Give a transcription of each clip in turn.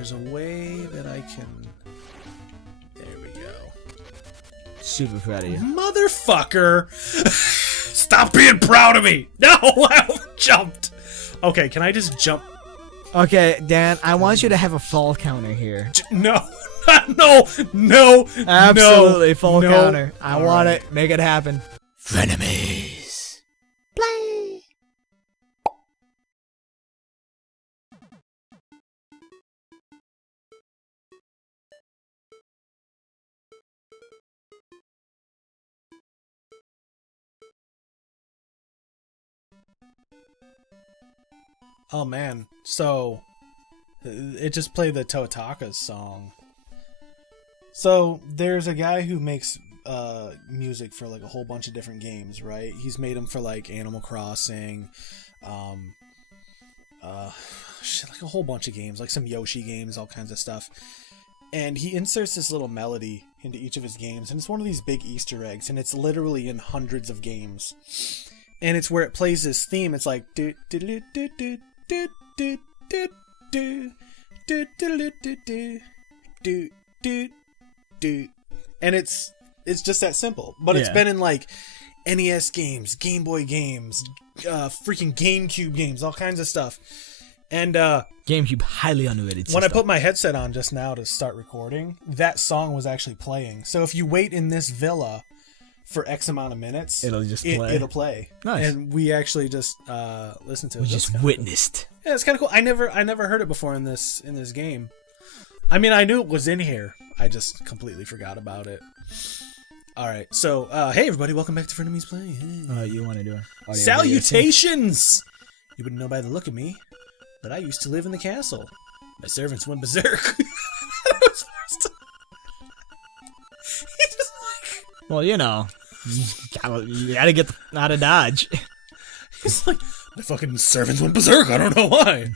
there's a way that I can... There we go. Super proud of you. Motherfucker! Stop being proud of me! No, I jumped! Okay, can I just jump? Okay, Dan, I want you to have a fall counter here. No! No! No! Absolutely, no, fall no. counter. I All want right. it. Make it happen. Frenemies. Play! Oh man, so it just played the Totaka's song. So there's a guy who makes music for like a whole bunch of different games, right? He's made them for like Animal Crossing, like a whole bunch of games, like some Yoshi games, all kinds of stuff. And he inserts this little melody into each of his games, and it's one of these big Easter eggs, and it's literally in hundreds of games. And it's where it plays this theme. It's like do do do do do do do do do do do do do do do, and it's just that simple. But it's been in like NES games, Game Boy games, freaking GameCube games, all kinds of stuff. And GameCube, highly underrated system. When I put my headset on just now to start recording, that song was actually playing. So if you wait in this villa for X amount of minutes, it'll just play. It'll play. Nice. And we actually just listened to it. We just witnessed. Cool. Yeah, it's kind of cool. I never heard it before in this game. I mean, I knew it was in here. I just completely forgot about it. All right. So, hey everybody, welcome back to Frenemies Play. Hey. You want to do it? Salutations! You wouldn't know by the look of me, but I used to live in the castle. My servants went berserk. Well, you know, you gotta get out of Dodge. He's like, my fucking servants went berserk. I don't know why.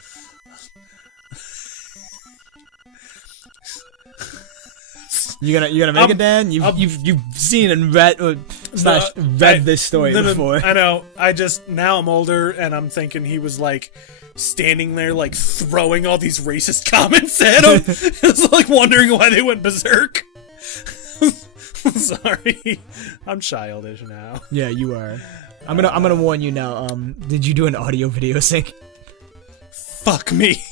You gonna make it, Dan? You've seen and read this story before. I know. Now I'm older and I'm thinking he was like standing there like throwing all these racist comments at him. It's like wondering why they went berserk. Sorry, I'm childish now. Yeah, you are. I'm gonna warn you now. Did you do an audio video sync? Fuck me.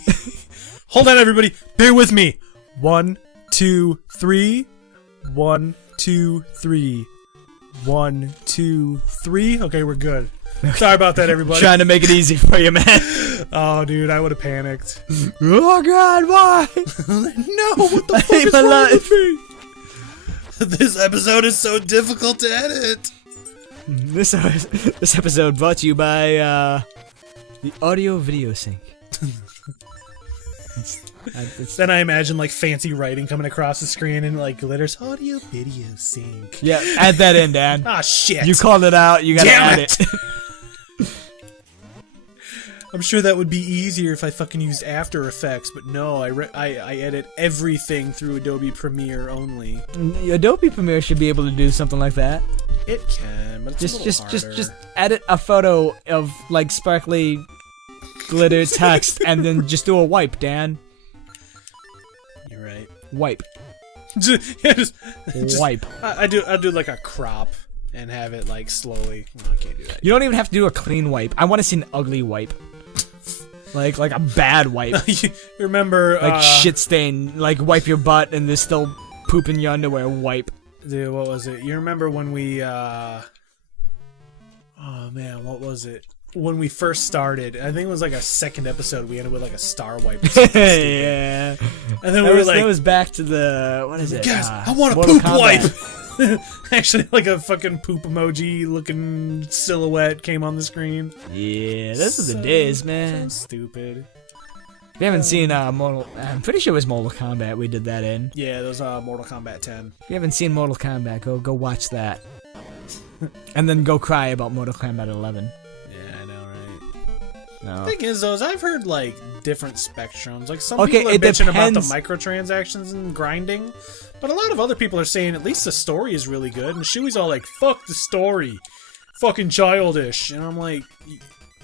Hold on, everybody. Bear with me. 1, 2, 3. 1, 2, 3. 1, 2, 3. Okay, we're good. Sorry about that, everybody. Trying to make it easy for you, man. Oh, dude, I would have panicked. Oh God, why? No, what the fuck is wrong with me? This episode is so difficult to edit. This episode brought to you by the audio video sync. Then I imagine like fancy writing coming across the screen and like glitters audio video sync. Yeah, add that in, Dan. Ah, shit. You called it out. You gotta add it. I'm sure that would be easier if I fucking used After Effects, but no, I edit everything through Adobe Premiere only. Adobe Premiere should be able to do something like that. It can, but it's a little harder. Just edit a photo of like sparkly glitter text and then just do a wipe, Dan. You're right. Wipe. just wipe. I do like a crop and have it like slowly. No, I can't do that. You don't even have to do a clean wipe. I want to see an ugly wipe. Like a bad wipe. You remember like shit stain, like wipe your butt and there's still poop in your underwear, wipe. Dude, what was it? You remember when we oh man, what was it? When we first started, I think it was like a second episode, we ended with like a star wipe or something yeah. And then that was back to the, what is it? Guys, I want a Mortal poop Kombat. wipe! Actually, like a fucking poop emoji looking silhouette came on the screen. Yeah, those are the days, man. So stupid. If you haven't seen I'm pretty sure it was Mortal Kombat we did that in. Yeah, those Mortal Kombat 10. If you haven't seen Mortal Kombat, go watch that. And then go cry about Mortal Kombat 11. Yeah, I know, right? No. The thing is, though, is I've heard like different spectrums. Like some people are bitching about the microtransactions and grinding, but a lot of other people are saying at least the story is really good. And Shui's all like, "Fuck the story, fucking childish," and I'm like,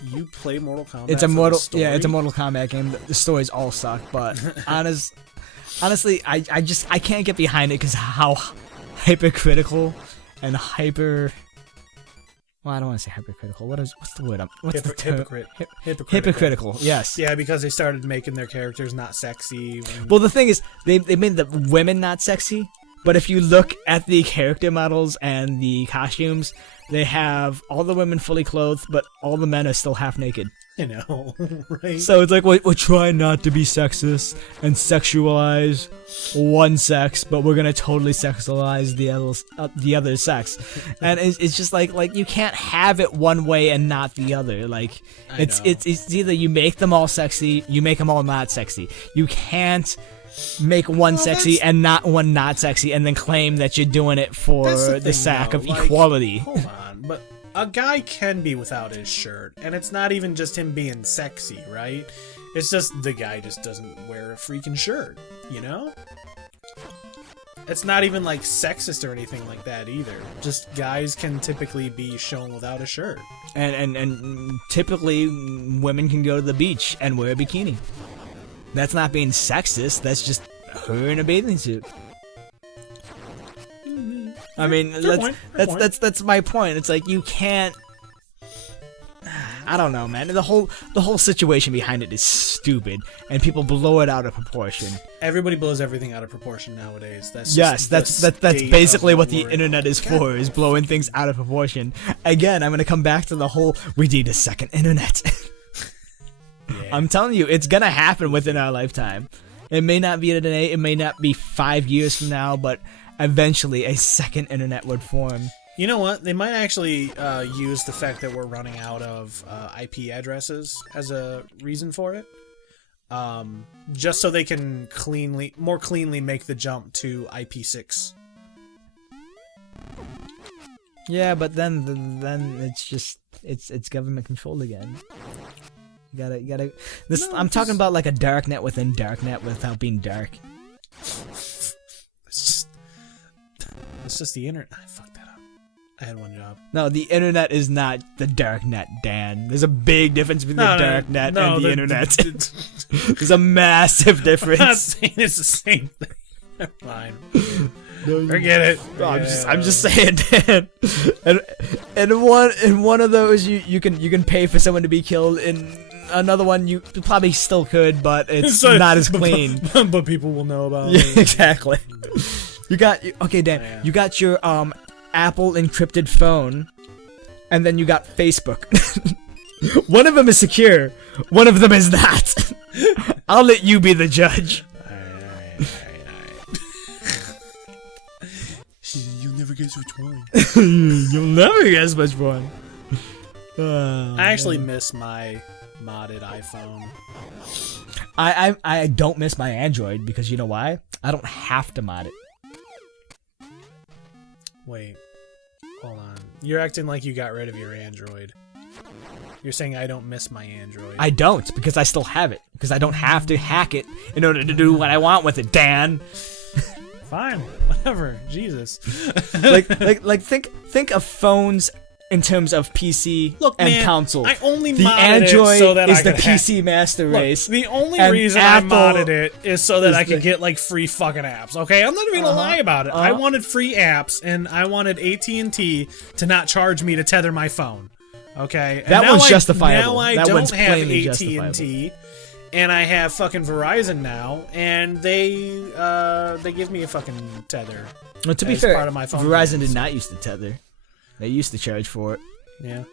You play Mortal Kombat? It's a for the story? it's a Mortal Kombat game. The stories all suck, but honestly, I can't get behind it because how hypercritical and hyper. Well, I don't want to say hypercritical. What's the word? What's the term? Hypocritical. Yes. Yeah, because they started making their characters not sexy. Well, the thing is, they made the women not sexy. But if you look at the character models and the costumes, they have all the women fully clothed, but all the men are still half naked. I know, right? So it's like we're trying not to be sexist and sexualize one sex, but we're gonna totally sexualize the other sex, and it's just like you can't have it one way and not the other. Like it's either you make them all sexy, you make them all not sexy. You can't make one sexy and not one not sexy, and then claim that you're doing it for the sake of equality. Hold on, but a guy can be without his shirt, and it's not even just him being sexy, right? It's just the guy just doesn't wear a freaking shirt, you know? It's not even like sexist or anything like that either. Just guys can typically be shown without a shirt. And typically women can go to the beach and wear a bikini. That's not being sexist, that's just her in a bathing suit. I mean, that's my point. It's like you can't. I don't know, man. The whole situation behind it is stupid, and people blow it out of proportion. Everybody blows everything out of proportion nowadays. That's basically what the internet is for, is blowing things out of proportion. Again, I'm gonna come back to the whole we need a second internet. Yeah. I'm telling you, it's gonna happen within our lifetime. It may not be today, it may not be 5 years from now, but eventually a second internet would form. You know what? They might actually use the fact that we're running out of IP addresses as a reason for it. Just so they can more cleanly make the jump to IP6. Yeah, but then it's just it's government controlled again. You gotta. This I'm talking about like a dark net within dark net without being dark. It's just the internet. I fucked that up. I had one job. No, the internet is not the dark net, Dan. There's a big difference between the dark net and the internet. There's a massive difference. I'm not saying it's the same thing. Never mind. Forget it. No, I'm just saying, Dan. And in one of those, you can pay for someone to be killed. In another one, you probably still could, but it's not as clean. But people will know about it. Yeah, exactly. Okay, Dan. Yeah. You got your Apple encrypted phone, and then you got Facebook. One of them is secure. One of them is not. I'll let you be the judge. Alright. You'll never guess which one. You'll never guess which one. I actually miss my modded iPhone. I don't miss my Android because you know why? I don't have to mod it. Wait, hold on. You're acting like you got rid of your Android. You're saying I don't miss my Android. I don't, because I still have it. Because I don't have to hack it in order to do what I want with it, Dan. Fine, whatever. Jesus. like think of phones in terms of PC and console. I only the modded Android it so that is I the could PC master race. The only reason Apple I modded it is so that I could get like free fucking apps. Okay, I'm not even gonna lie about it. I wanted free apps, and I wanted AT&T to not charge me to tether my phone. Okay, and that was justifiable. Now I don't have AT&T, and I have fucking Verizon now, and they give me a fucking tether. Well, to be fair, part of my phone Verizon did not used to tether. They used to charge for it. Yeah.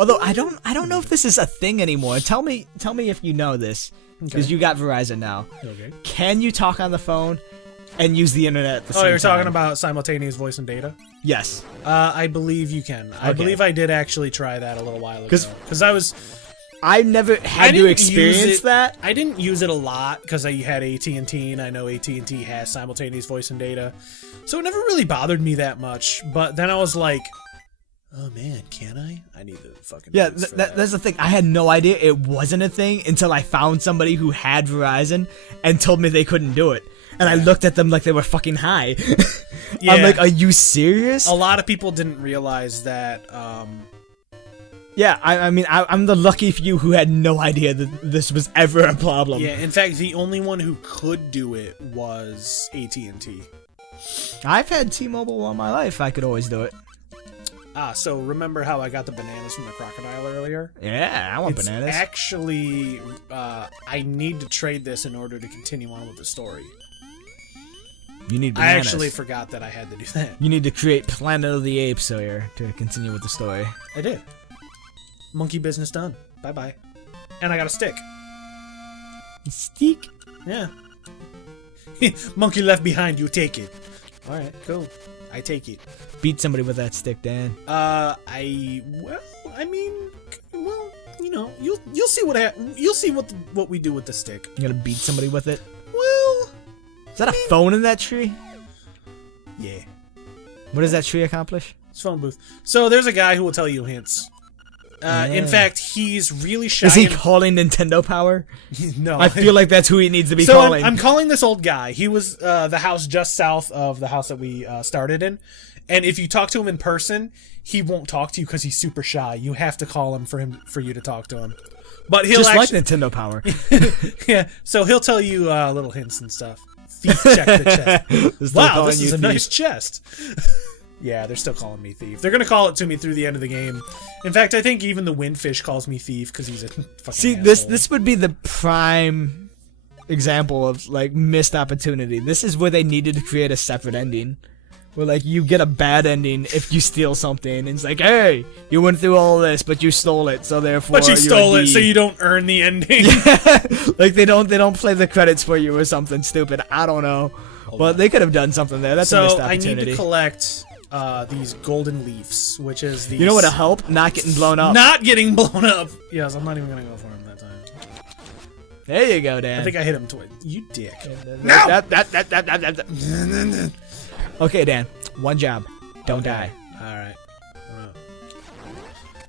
Although I don't know if this is a thing anymore. Tell me if you know this, because you got Verizon now. Okay. Can you talk on the phone and use the internet at the same time? Oh, you're talking about simultaneous voice and data? Yes. I believe you can. I believe I did actually try that a little while ago. Because I never had to experience that. I didn't use it a lot because I had AT&T, and I know AT&T has simultaneous voice and data. So it never really bothered me that much. But then I was like, oh man, can I? I need the fucking... Yeah, that's the thing. I had no idea it wasn't a thing until I found somebody who had Verizon and told me they couldn't do it. And I looked at them like they were fucking high. Yeah. I'm like, are you serious? A lot of people didn't realize that Yeah, I mean, I'm the lucky few who had no idea that this was ever a problem. Yeah, in fact, the only one who could do it was AT&T. I've had T-Mobile all my life. I could always do it. So remember how I got the bananas from the crocodile earlier? Yeah, I want bananas. Actually, I need to trade this in order to continue on with the story. You need bananas. I actually forgot that I had to do that. You need to create Planet of the Apes, Sawyer, to continue with the story. I did. Monkey business done. Bye-bye. And I got a stick. Stick? Yeah. Monkey left behind, you take it. Alright, cool. I take it. Beat somebody with that stick, Dan. Well, you know, you'll see you'll see what we do with the stick. You gonna beat somebody with it? Well, is that a phone in that tree? Yeah. What does that tree accomplish? It's phone booth. So there's a guy who will tell you hints. In fact, he's really shy. Is he calling Nintendo Power? No. I feel like that's who he needs to be so calling. I'm calling this old guy. He was the house just south of the house that we started in. And if you talk to him in person, he won't talk to you because he's super shy. You have to call him for you to talk to him. But he'll just actually, like Nintendo Power. Yeah, so he'll tell you little hints and stuff. Thief, check the chest. Wow, this is a nice chest. Yeah, they're still calling me thief. They're gonna call it to me through the end of the game. In fact, I think even the Windfish calls me thief because he's a fucking See, asshole. this would be the prime example of like missed opportunity. This is where they needed to create a separate ending. Where like you get a bad ending if you steal something, and it's like, hey, you went through all this, but you stole it, so therefore. But you stole it, so you don't earn the ending. Like they don't play the credits for you or something stupid. I don't know, but they could have done something there. That's a missed So I opportunity. need to collect these golden leaves, which is the. You know what'll help? Not getting blown up. Not getting blown up. Yes, I'm not even gonna go for him that time. There you go, Dan. I think I hit him twice. You dick. No. Okay, Dan. One job. Don't die. All right.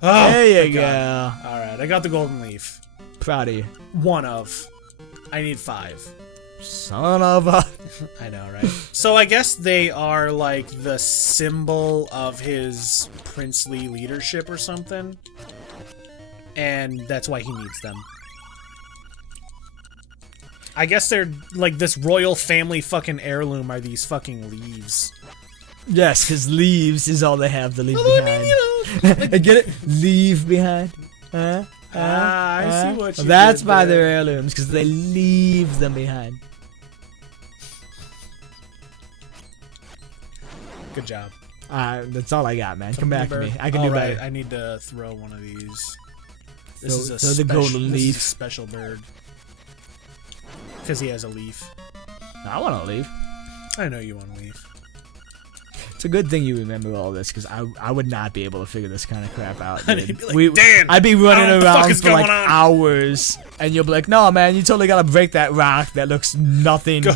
Oh, there you go. All right, I got the golden leaf. Proud of you. One of. I need 5. Son of a. I know, right? So I guess they are like the symbol of his princely leadership or something. And that's why he needs them. I guess they're like this royal family fucking heirloom are these fucking leaves. Yes, because leaves is all they have to leave Although, behind. I mean, you know. Like, Get it? Leave behind. I see what you That's did why there. they're heirlooms, because they leave them behind. Good job. That's all I got, man. Come back to me. I can All do right, better. I need to throw one of these. This Throw- is a throw the special, golden this is leaf. a special bird. Because he has a leaf. I want to leave. I know you want to leave. It's a good thing you remember all this, because I would not be able to figure this kind of crap out. And dude. he'd be like, Dan, I'd be I don't know running what the fuck around is for like going on. hours, and you'll be like, "No, man, you totally gotta break that rock that looks nothing." Go.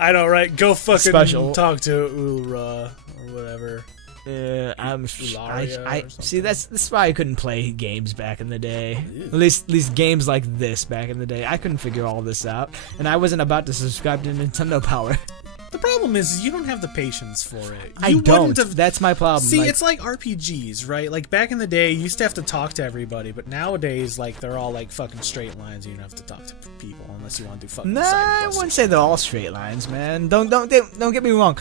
I know, right? Go fucking Special. talk to Ura or whatever. I Ilaria or see. That's why I couldn't play games back in the day. At least games like this back in the day. I couldn't figure all this out, and I wasn't about to subscribe to Nintendo Power. The problem is you don't have the patience for it. I You don't. wouldn't have- That's my problem. See, Like, it's like RPGs, right? Like back in the day, you used to have to talk to everybody, but nowadays, like they're all like fucking straight lines. You don't have to talk to people unless you want to do fucking nah, side I quests. wouldn't say they're all straight lines, man. Don't get me wrong.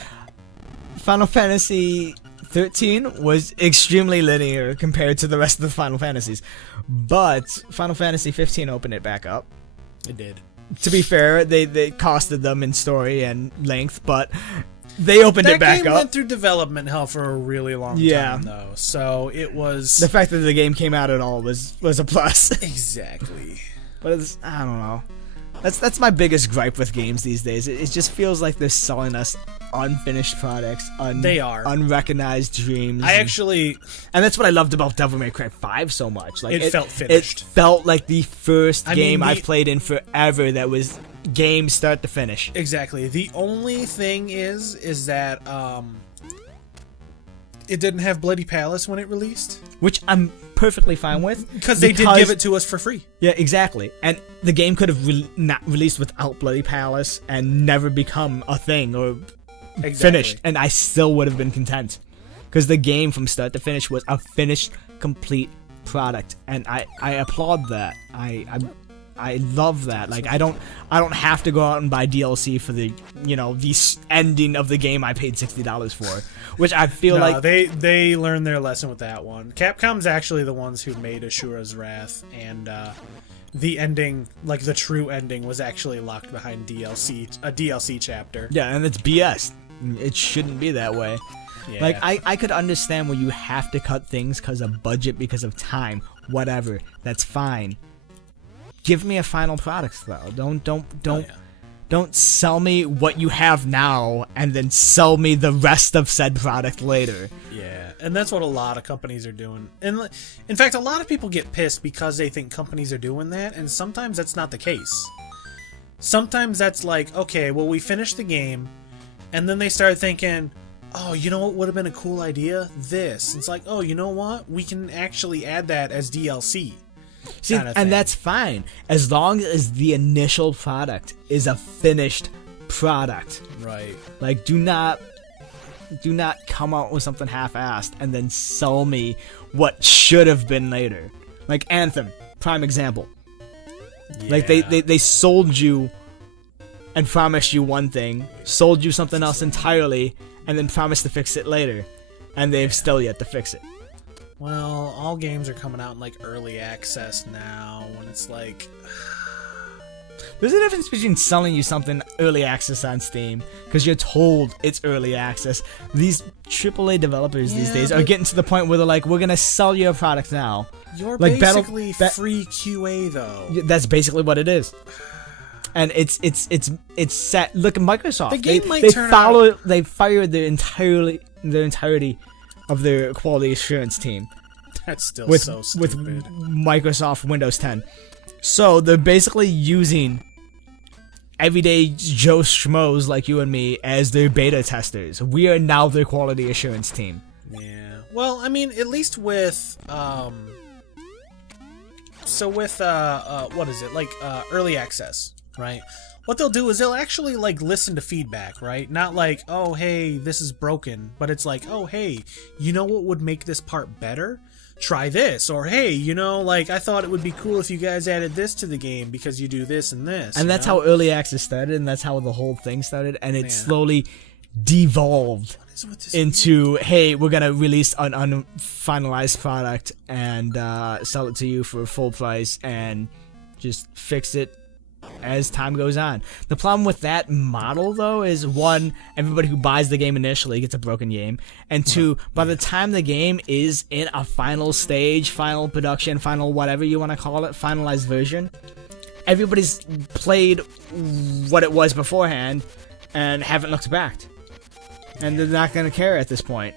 Final Fantasy 13 was extremely linear compared to the rest of the Final Fantasies, but Final Fantasy 15 opened it back up. It did. To be fair, they costed them in story and length, but they opened That it back game up. went through development hell for a really long time, though. So it was The fact that the game came out at all was a plus. exactly. But I don't know. That's my biggest gripe with games these days. It just feels like they're selling us unfinished products, They are. unrecognized dreams. And that's what I loved about Devil May Cry 5 so much. Like It felt finished. It felt like the first I game mean, I've played in forever that was game start to finish. exactly. The only thing is that it didn't have Bloody Palace when it released Which I'm perfectly fine with. because they did give it to us for free. Yeah, exactly. And the game could have not released without Bloody Palace and never become a thing or Exactly. finished, and I still would have been content. Because the game from start to finish was a finished, complete product, and I applaud that. I love that. Like, I don't have to go out and buy DLC for the the ending of the game I paid $60 for, which I feel like they learned their lesson with that one. Capcom's actually the ones who made Ashura's Wrath, and the ending, like the true ending, was actually locked behind a DLC chapter. Yeah, and it's BS. It shouldn't be that way. Yeah. Like, I could understand where you have to cut things because of budget, because of time, whatever. That's fine. Give me a final product though. Don't sell me what you have now and then sell me the rest of said product later. Yeah, and that's what a lot of companies are doing. And in fact, a lot of people get pissed because they think companies are doing that, and sometimes that's not the case. Sometimes that's like, okay, well, we finished the game, and then they start thinking, oh, you know what would have been a cool idea? This. It's like, oh, you know what? We can actually add that as DLC. See, and that's fine, as long as the initial product is a finished product. Right. Like, do not come out with something half-assed and then sell me what should have been later. Like Anthem, prime example. Yeah. Like, they sold you and promised you one thing, sold you something else entirely, and then promised to fix it later, and they've still yet to fix it. Well, all games are coming out in like early access now, and it's like, there's a difference between selling you something early access on Steam because you're told it's early access. These AAA developers these days are getting to the point where they're like, we're gonna sell you a product now. You're like basically free QA though. That's basically what it is. And it's set. Look at Microsoft. The game might turn out. They fired the entirety of their quality assurance team. That's still so stupid. With Microsoft Windows 10. So they're basically using everyday Joe Schmoes like you and me as their beta testers. We are now their quality assurance team. Yeah. Well, I mean, at least with what is it? Like early access, right? What they'll do is they'll actually like listen to feedback, right? Not like, oh, hey, this is broken, but it's like, oh, hey, you know what would make this part better? Try this. Or, hey, you know, like, I thought it would be cool if you guys added this to the game because you do this and this. And that's how early access started, and that's how the whole thing started, and it slowly devolved into, hey, we're gonna release an unfinalized product and sell it to you for full price and just fix it as time goes on. The problem with that model, though, is one, everybody who buys the game initially gets a broken game, and two, by the time the game is in a final stage, final production, final whatever you want to call it, finalized version, everybody's played what it was beforehand and haven't looked back. And they're not going to care at this point.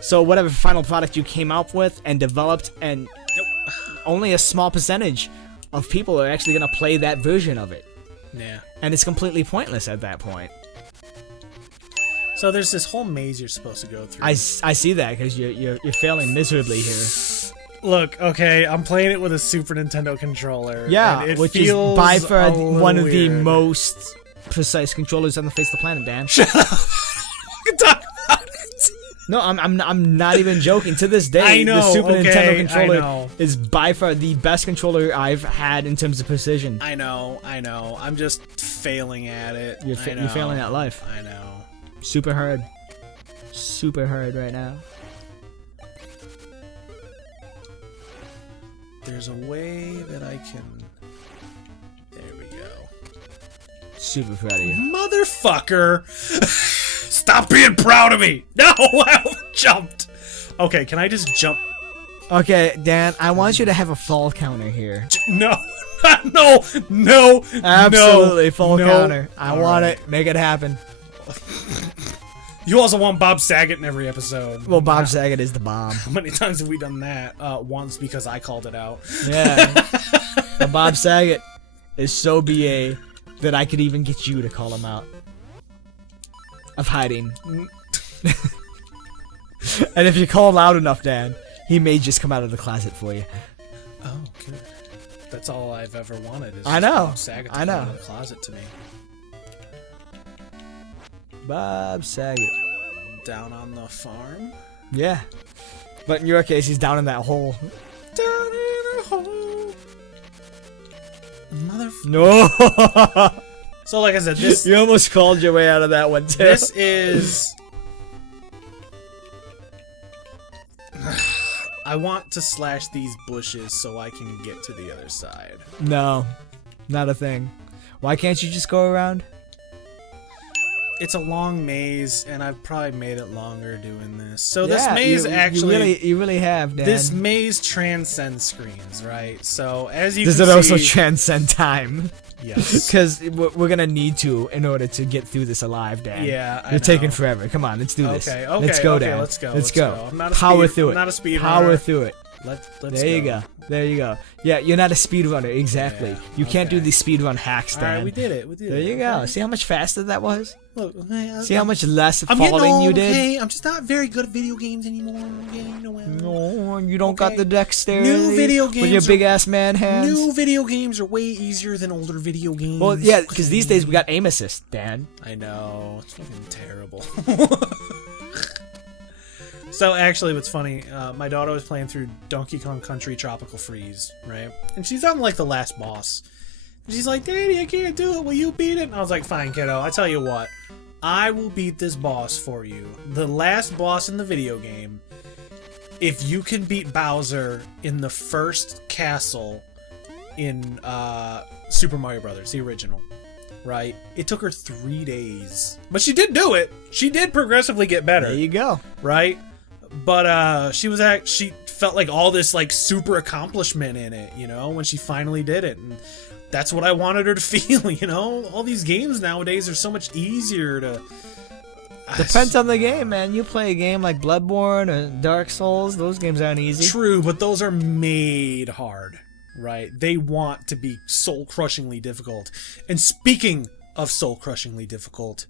So whatever final product you came up with and developed, and only a small percentage of people are actually going to play that version of it. Yeah. And it's completely pointless at that point. So there's this whole maze you're supposed to go through. I see that because you're failing miserably here. Look, okay, I'm playing it with a Super Nintendo controller. Yeah, and it which feels is by far one of the weird. most precise controllers on the face of the planet, Dan. Shut up. We can talk about it. No, I'm not even joking. To this day, I know, the Super okay, Nintendo I controller know. is by far the best controller I've had in terms of precision. I know. I'm just failing at it. You're failing at life. I know. Super hard right now. There's a way that I can. There we go. Super proud of you. Motherfucker! Stop being proud of me! No, I jumped. Okay, can I just jump? Okay, Dan, I want you to have a fall counter here. No, no, Absolutely, fall no. counter. I All want right. it. Make it happen. You also want Bob Saget in every episode. Well, Bob Saget is the bomb. How many times have we done that? Once because I called it out. Yeah. But Bob Saget is so BA that I could even get you to call him out. Of hiding. And if you call loud enough, Dan, he may just come out of the closet for you. Oh, good. That's all I've ever wanted. Is I know. Bob Saget to I know. come out of the closet to me. Bob Saget. Down on the farm. Yeah. But in your case, he's down in that hole. down in a hole. No. So like I said, this You almost called your way out of that one too. this is. I want to slash these bushes so I can get to the other side. No, not a thing. Why can't you just go around? It's a long maze, and I've probably made it longer doing this. So this maze you really have, Dan. this maze transcends screens, right? So as you Does can it also see, transcend time? yes, Because we're gonna need to in order to get through this alive, Dan. yeah, I You're know. taking forever. Come on, let's do this. Okay, let's go, okay, Dan. let's go, Let's let's go. go. I'm not a Power speed- through I'm it. not a speed Power runner. through it. Let's There you go. There you go. Yeah, you're not a speedrunner. Exactly. Yeah, You can't do okay. these speedrun hacks, All Dan. right, we did it. We did There it. you go. Okay. See how much faster that was? Look, okay, See how much less I'm getting falling old, you did? okay? I'm just not very good at video games anymore. I'm getting old. No, you don't got Okay. the dexterity. New video with your games big ass man hands. New video games are way easier than older video games. Well, yeah, because these days we got aim assist, Dan. I know, it's fucking terrible. So actually, what's funny, my daughter was playing through Donkey Kong Country Tropical Freeze, right? And she's on like the last boss. And she's like, "Daddy, I can't do it. Will you beat it?" And I was like, "Fine, kiddo. I tell you what, I will beat this boss for you. The last boss in the video game. If you can beat Bowser in the first castle in Super Mario Brothers, the original." Right? It took her 3 days. But she did do it. She did progressively get better. There you go. Right? But she felt like all this like super accomplishment in it, you know, when she finally did it. And that's what I wanted her to feel, you know? All these games nowadays are so much easier to Depends on the game, man. You play a game like Bloodborne or Dark Souls, those games aren't easy. True, but those are made hard, right? They want to be soul-crushingly difficult. And speaking of soul-crushingly difficult,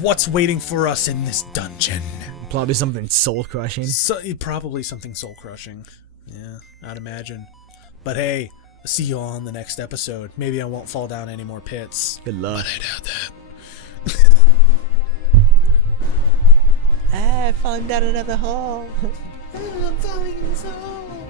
what's waiting for us in this dungeon? Probably something soul crushing. So, probably something soul-crushing. Yeah, I'd imagine. But hey, I'll see you all in the next episode. Maybe I won't fall down any more pits. Good luck. But I doubt that. Ah, falling down another hole. I'm falling in this hole.